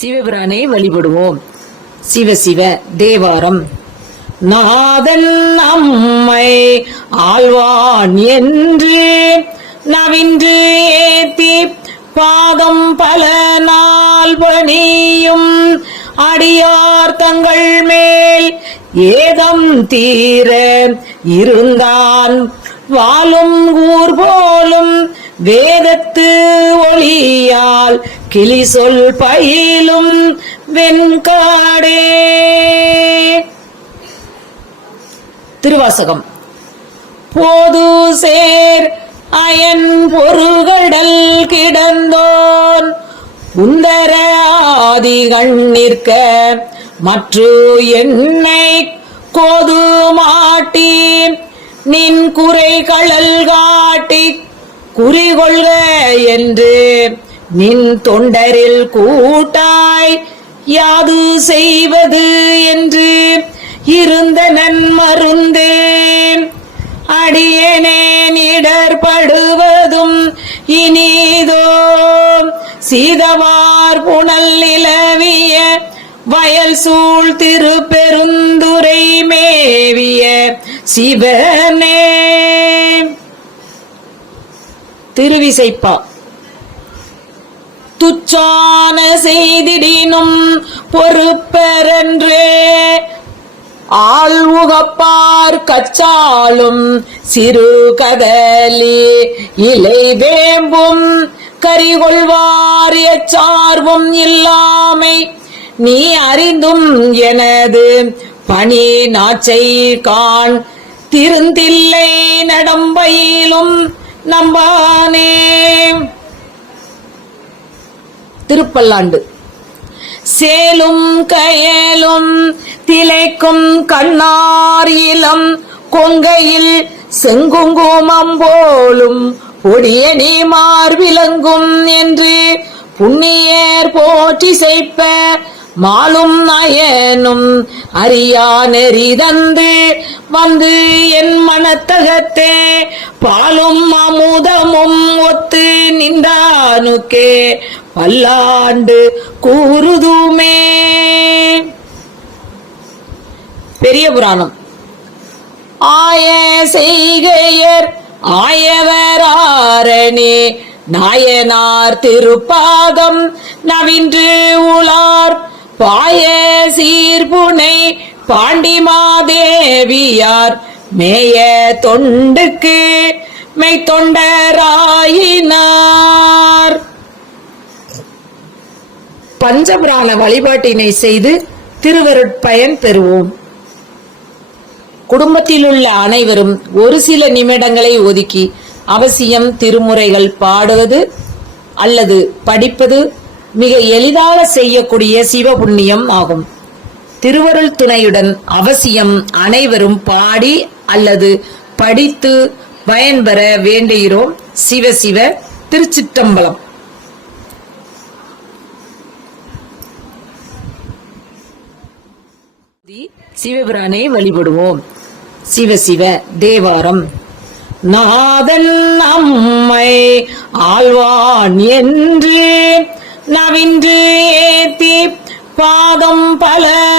சிவபிரானை வழிபடுவோம். சிவ சிவ தேவாரம். நாதன் நம்மை ஆழ்வான் என்று நவின்று ஏத்தி பாதம் பல நாள் பணியும் அடியார் தங்கள் மேல் ஏதம் தீர இருந்தான். வாழும் ஊர் போலும் வேதத்து ஒளியால் கிளி சொல் பயிலும் வெண்காடே. திருவாசகம். போது சேர் அயன் பொருகடல் கிடந்தோன். உந்தர ஆதிகள் நிற்க மற்ற என்னை கோது மாட்டி. நின் குறை கடல் காட்டி குறிகொள்க என்று நின் தொண்டரில் கூட்டாய் யாது செய்வது என்று இருந்த நன்மருந்தேன். அடியனேன் இடர்படுவதும் இனிதோ சீதவார் புனல் நிலவிய வயல் சூழ் திருப்பெருந்துரை மேவிய சிவனே. திருவிசைப்பா. துச்சான செய்திடினும் பொறுப்பெறன்றே. ஆள் உகப்பார் கச்சாலும் சிறு கதலி. இலை வேம்பும் கரிகொள்வார் எச்சார்வும் இல்லாமை. நீ அறிந்தும் எனது பணி நாச்சை காண். திருந்தில்லை நடம்பையிலும் நம்பானே. திருப்பல்லாண்டு. சேலும் கயலும் திளைக்கும் கண்ணார் இளம் கொங்கையில் செங்குங்குமம் போலும் பொடிய நீ மார்பிலங்கும் என்று புண்ணியர் போற்றி செய்ப்ப மாலும் நயனும் அறியா நெறி தந்து வந்து என் மனத்தகத்தே பாலும் அமுதமும் ஒத்து நின்றானுக்கே பல்லாண்டு கூறுதுமே. பெரிய புராணம். ஆய செய்கையர் ஆயவராரணே நாயனார் திருப்பாதம் நவின்று உலார் பாய சீர்புனை பாண்டிமாதேவியார் மேய தொண்டுக்கு மெய்த்தொண்டராயினார். பஞ்சபிராண வழிபாட்டினை செய்து திருவருட்பயன் பெறுவோம். குடும்பத்தில் உள்ள அனைவரும் ஒரு சில நிமிடங்களை ஒதுக்கி அவசியம் திருமுறைகள் பாடுவது அல்லது படிப்பது மிக எளிதாக செய்யக்கூடிய சிவபுண்ணியம் ஆகும். திருவருள் துணையுடன் அவசியம் அனைவரும் பாடி அல்லது படித்து பயன்பெற வேண்டுகிறோம். சிவ சிவ திருச்சிற்றம்பலம். சிவபிரானை வழிபடுவோம். சிவ சிவ தேவாரம். நாதன் நம்மை ஆழ்வான் என்று நவின்று ஏத்தி பாதம் பல